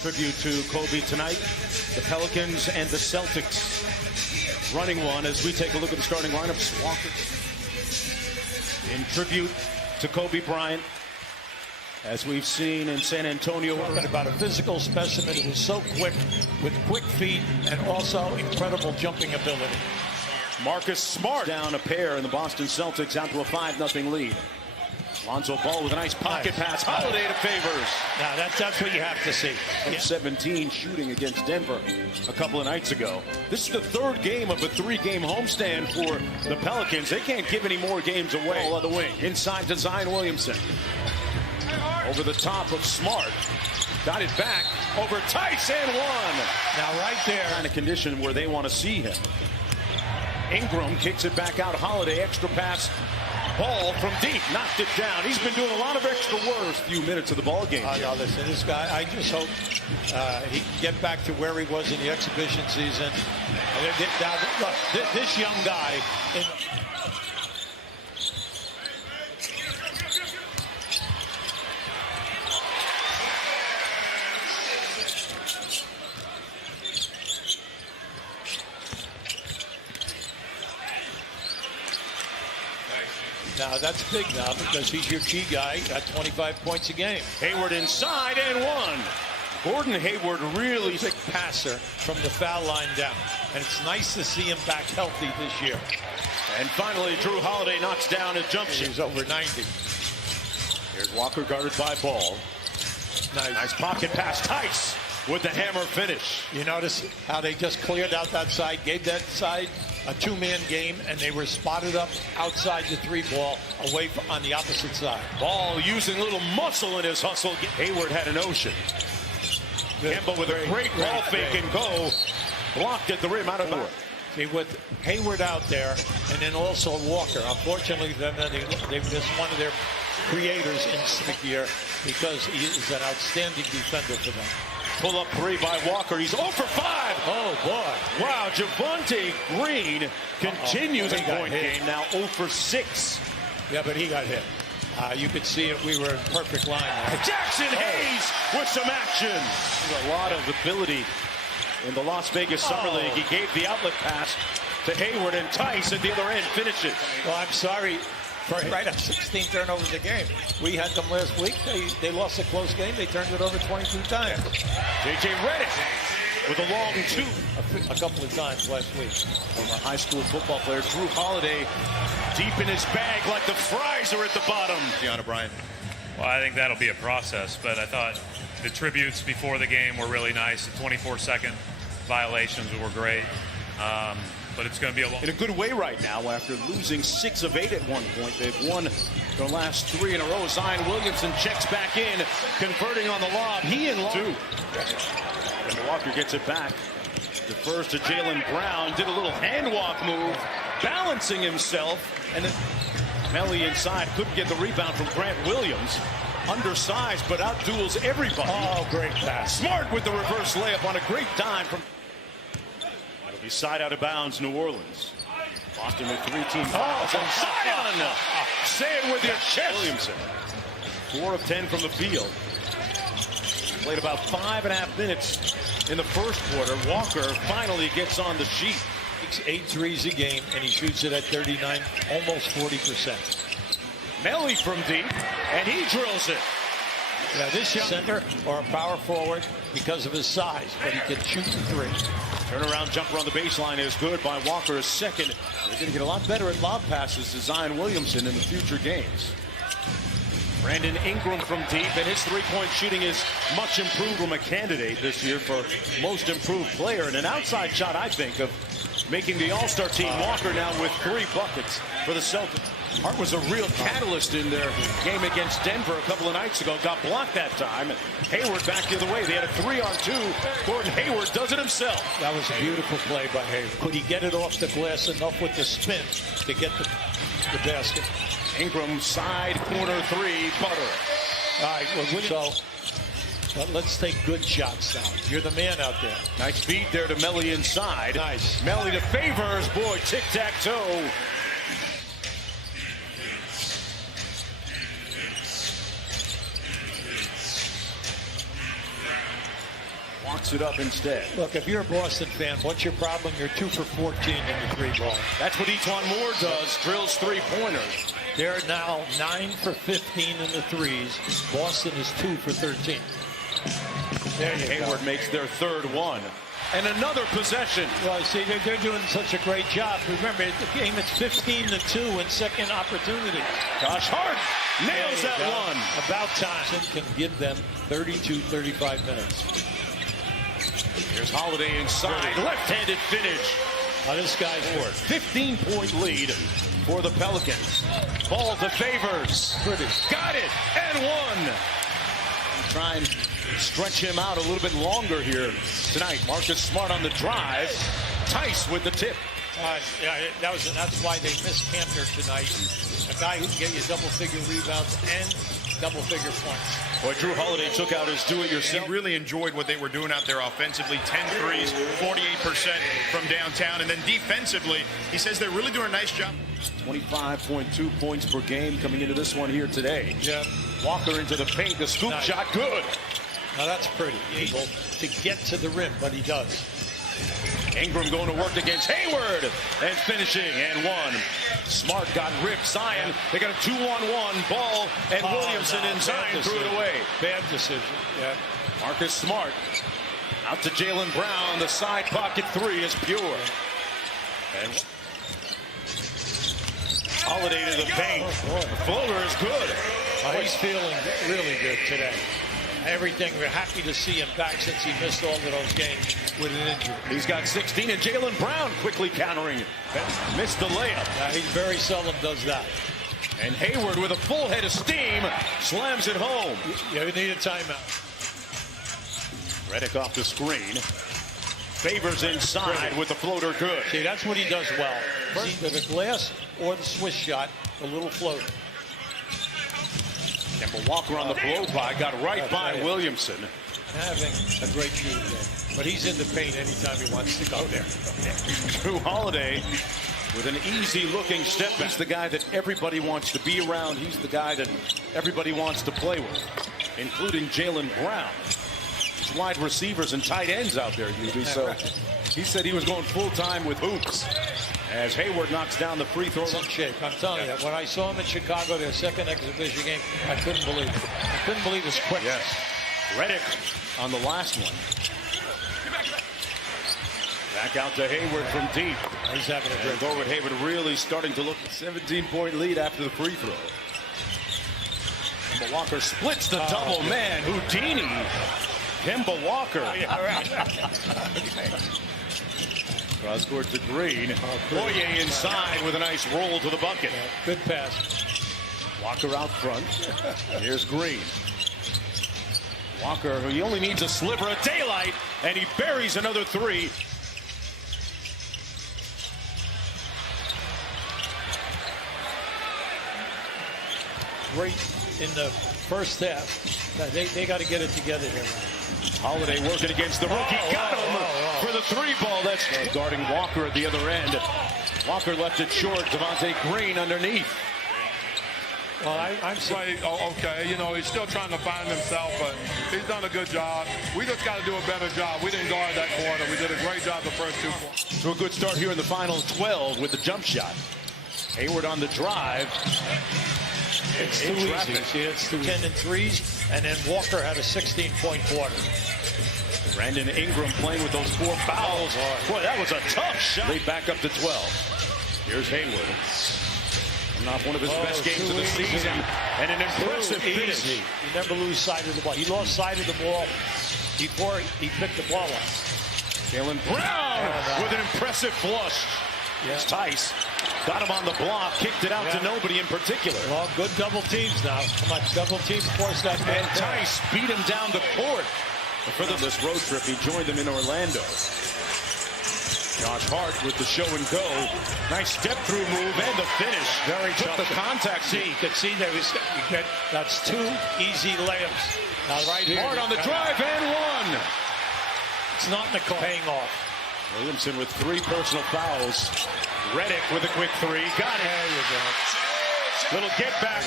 Tribute to Kobe tonight. The Pelicans and the Celtics running one as we take a look at the starting lineups. Walker in tribute to Kobe Bryant, as we've seen in San Antonio. Talking about a physical specimen who was so quick, with quick feet and also incredible jumping ability. Marcus Smart down a pair in the Boston Celtics out to a 5-0 lead. Lonzo Ball with a nice pocket pass. Holiday to Favors. Now that's what you have to see. 17 shooting against Denver a couple of nights ago. This is the third game of a 3-game homestand for the Pelicans. They can't give any more games away. Ball on the wing. Inside to Zion Williamson. Over the top of Smart. Got it back. Over Tice and one. Now right there. Kind of condition where they want to see him. Ingram kicks it back out. Holiday extra pass. Ball from deep, knocked it down. He's been doing a lot of extra work. Few minutes of the ball game. Listen, this guy, I just hope he can get back to where he was in the exhibition season. Now, look, this young guy. Now, that's big now because he's your key guy, got 25 points a game. Hayward inside and one. Gordon Hayward really big passer from the foul line down. And it's nice to see him back healthy this year. And finally, Drew Holiday knocks down a jump shot. He's over 90. Here's Walker guarded by Ball. Nice pocket pass. Tice with the hammer finish. You notice how they just cleared out that side, gave that side a two-man game, and they were spotted up outside the three ball away on the opposite side. Ball using a little muscle in his hustle. Hayward had an ocean. Kemba with a great ball fake and go. Blocked at the rim out of bounds. See, with Hayward out there, and then also Walker. Unfortunately, they missed one of their creators in the year because he is an outstanding defender for them. Pull-up three by Walker. He's 0 for 5. Oh, boy. Wow, Javonte Green continues in point game. Now 0 for 6. Yeah, but he got hit. You could see it. We were in perfect line there. Jackson Hayes with some action. A lot of ability in the Las Vegas Summer League. He gave the outlet pass to Hayward, and Tice at the other end finishes. Well, I'm sorry. Right at 16 turnovers a game. We had them last week. They lost a close game. They turned it over 22 times. J.J. Redick with a long two. A couple of times last week. From a high school football player, Drew Holiday, deep in his bag like the fries are at the bottom. Deanna Bryant. Well, I think that'll be a process, but I thought the tributes before the game were really nice. The 24-second violations were great. But it's going to be in a good way right now after losing 6 of 8 at one point. They've won their last 3 in a row. Zion Williamson checks back in, converting on the lob. He and two. And Walker gets it back. Defers to Jaylen Brown. Did a little hand walk move, balancing himself. And then Melly inside. Couldn't get the rebound from Grant Williams. Undersized, but outduels everybody. Oh, great pass. Smart with the reverse layup on a great dime from... He's side out of bounds, New Orleans. Boston with 3 team fouls. And Zion! Say it with your chest. Williamson. 4 of 10 from the field. Played about 5.5 minutes in the first quarter. Walker finally gets on the sheet. Makes 8 threes a game, and he shoots it at 39, almost 40%. Melly from deep, and he drills it. Now, this young center or a power forward because of his size, but he can shoot the three. Turnaround jumper on the baseline is good by Walker. Second. They're going to get a lot better at lob passes to Zion Williamson in the future games. Brandon Ingram from deep, and his three-point shooting is much improved from a candidate this year for most improved player. And an outside shot, I think, of making the All-Star team. Walker now with 3 buckets for the Celtics. Hart was a real catalyst in their game against Denver a couple of nights ago. Got blocked that time. Hayward back the other way. They had a 3-on-2. Gordon Hayward does it himself. That was a beautiful play by Hayward. Could he get it off the glass enough with the spin to get the basket? Ingram side corner 3, butter. All right, well, but let's take good shots now. You're the man out there. Nice feed there to Melly inside. Nice. Melly to Favors. Boy, tic-tac-toe. walks it up instead. Look, if you're a Boston fan, what's your problem? You're 2 for 14 in the three-ball. That's what Etuan Moore does, drills three-pointers. They're now 9 for 15 in the threes. Boston is 2 for 13. There you Hayward go. makes their third one. And another possession. Well, see, they're doing such a great job. Remember, the game it's 15-2 in second opportunities. Josh Hart nails that one. About time. Can give them 35 minutes. Here's Holiday inside, left-handed finish. Now this guy's work. 15-point lead for the Pelicans. Ball to Favors. Got it, and one. Try and stretch him out a little bit longer here tonight. Marcus Smart on the drive. Tice with the tip. Yeah, that's why they missed Cantor tonight. A guy who can get you double-figure rebounds and double-figure points. Boy, Drew Holiday took out his do-it-yourself. He really enjoyed what they were doing out there offensively. 10 threes, 48% from downtown. And then defensively, he says they're really doing a nice job. 25.2 points per game coming into this one here today. Yeah. Walker into the paint, the scoop shot, good. Now that's pretty. Able to get to the rim, but he does. Ingram going to work against Hayward and finishing and one. Smart got ripped. Zion, they got a 2-on-1 ball, and Williamson and Zion threw it away. Bad decision. Yeah. Marcus Smart out to Jaylen Brown. The side pocket three is pure. And Holiday to the paint. The floater is good. He's feeling really good today. Everything, we're happy to see him back since he missed all of those games with an injury. He's got 16, and Jaylen Brown quickly countering. Missed the layup. He very seldom does that. And Hayward with a full head of steam slams it home. Yeah, we need a timeout. Redick off the screen. Favors inside with the floater good. See, that's what he does well. Either the glass or the Swiss shot, a little floater. Kemba Walker on the blow by, got right by Williamson. Having a great shooting game. But he's in the paint anytime he wants to go there. Drew Holiday with an easy-looking step. He's the guy that everybody wants to be around. He's the guy that everybody wants to play with, including Jaylen Brown. There's wide receivers and tight ends out there, UB. So he said he was going full-time with hoops. As Hayward knocks down the free throw. Some shape. I'm telling you, when I saw him in Chicago, their second exhibition game, I couldn't believe it. I couldn't believe his quickness. Yes. Redick on the last one. Back out to Hayward from deep. He's having a great go with Hayward really starting to look at 17-point lead after the free throw. Kemba Walker splits the double man. Houdini. Kemba Walker. Cross court to Green. Boye inside with a nice roll to the bucket. Good pass. Walker out front. Here's Green. Walker, he only needs a sliver of daylight, and he buries another three. Great in the first half. They got to get it together here. Holiday working against the rookie. Got him for the three ball. That's guarding Walker at the other end. Walker left it short. Devontae Green underneath. Well, I'm sorry. Okay, you know, he's still trying to find himself, but he's done a good job. We just got to do a better job. We didn't guard that quarter. We did a great job the first 2 quarters. To a good start here in the final 12 with the jump shot. Hayward on the drive. It's too easy. See, it's 10 and threes, and then Walker had a 16-point quarter. Brandon Ingram playing with those 4 fouls. Boy, that was a tough shot. They back up to 12. Here's Hayward. Coming off one of his best games of the season. And an impressive finish. You never lose sight of the ball. He lost sight of the ball before he picked the ball up. Jaylen Brown with an impressive flush. Yes, Tice got him on the block, kicked it out to nobody in particular. Well, good double teams now. Come on, double teams force that man. And Tice beat him down the court. For this road trip, he joined them in Orlando. Josh Hart with the show and go. Nice step-through move and the finish. Very tough. The contact. See, you can see there. That's 2 easy layups. Now right here. Hart on the drive and one. It's not paying off. Williamson with 3 personal fouls. Redick with a quick 3. Got it. There you go. Little get back.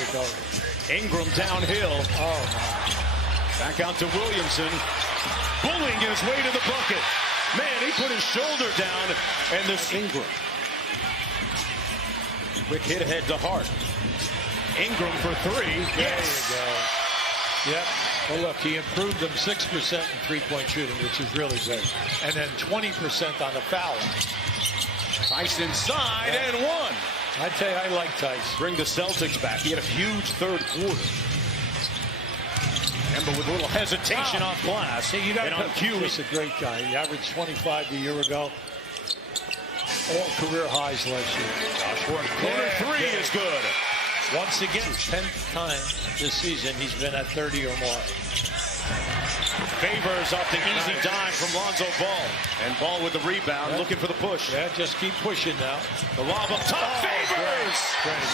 Ingram downhill. Oh, my. Back out to Williamson. bullying his way to the bucket. Man, he put his shoulder down, and this Ingram. Quick hit ahead to Hart. Ingram for three. Yes. There you go. Yep. Well, look, he improved them 6% in three-point shooting, which is really good. And then 20% on the foul. Tice inside and one. I tell you, I like Tice. Bring the Celtics back. He had a huge third quarter. Kemba with a little hesitation off glass. Hey, you got and on cue. He's a great guy. He averaged 25 a year ago. All career highs last year. Josh Gordon, corner three is good. Once again, 10th time this season he's been at 30 or more. Favors off the easy dime from Lonzo Ball. And Ball with the rebound, looking for the push. Yeah, just keep pushing now. The lob up top. Favors! Great.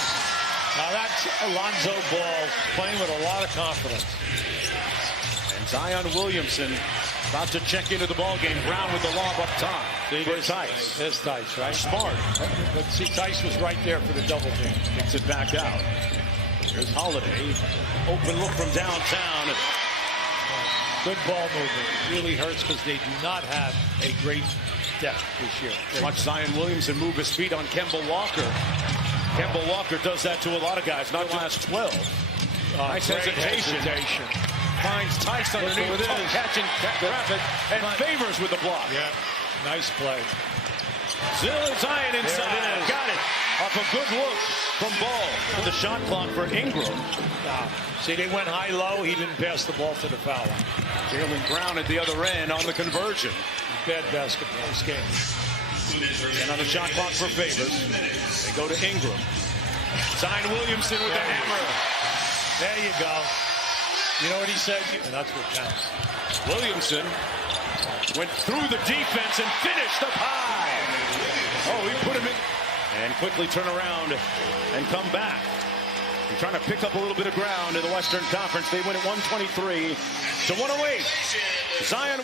Now that's Lonzo Ball playing with a lot of confidence. And Zion Williamson about to check into the ball game. Brown with the lob up top. For Tice. There's Tice, right? Smart. But see, Tice was right there for the double team. Kicks it back out. Here's Holiday. Open look from downtown. Good ball movement. Really hurts because they do not have a great depth this year. Watch Zion Williamson move his feet on Kemba Walker. Kemba Walker does that to a lot of guys, not just 12. Nice hesitation. Finds Tice underneath, catching, grab it, and Favors with the block. Yeah, nice play. Zion inside, got it. Off a good look from Ball to the shot clock for Ingram. See, they went high-low. He didn't pass the ball to the foul line. Jalen Brown at the other end on the conversion. Bad basketball this game. And on the shot clock for Favors, they go to Ingram. Zion Williamson with the hammer. There you go. You know what he said? And that's what counts. Williamson went through the defense and finished up high. Oh, he put him in. And quickly turn around and come back. They're trying to pick up a little bit of ground in the Western Conference. They win at 123 to 108. Zion.